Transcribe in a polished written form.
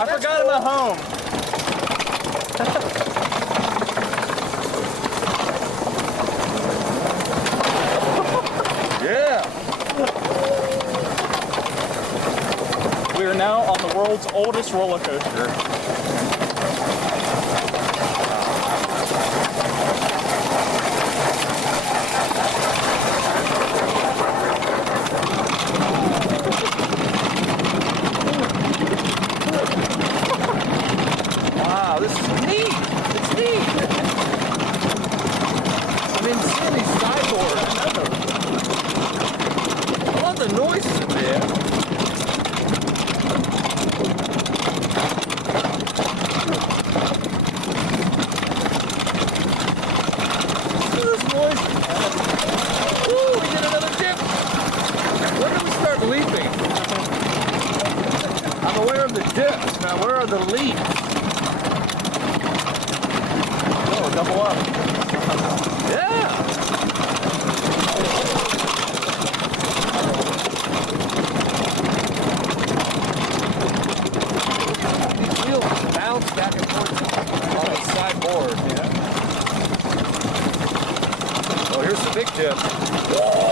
I forgot him at home. Yeah. We are now on the world's oldest roller coaster. Wow, this is neat. It's neat. I'm in Sydney Skyboard. I love the noises in there. Listen to this noise. Ooh, we did another dip. When do we start leaping? I'm aware of the dips. Now, where are the leaps? Oh, double up. Yeah. These wheels bounce back and forth on a side board. Yeah. Oh, here's the big dip. Whoa!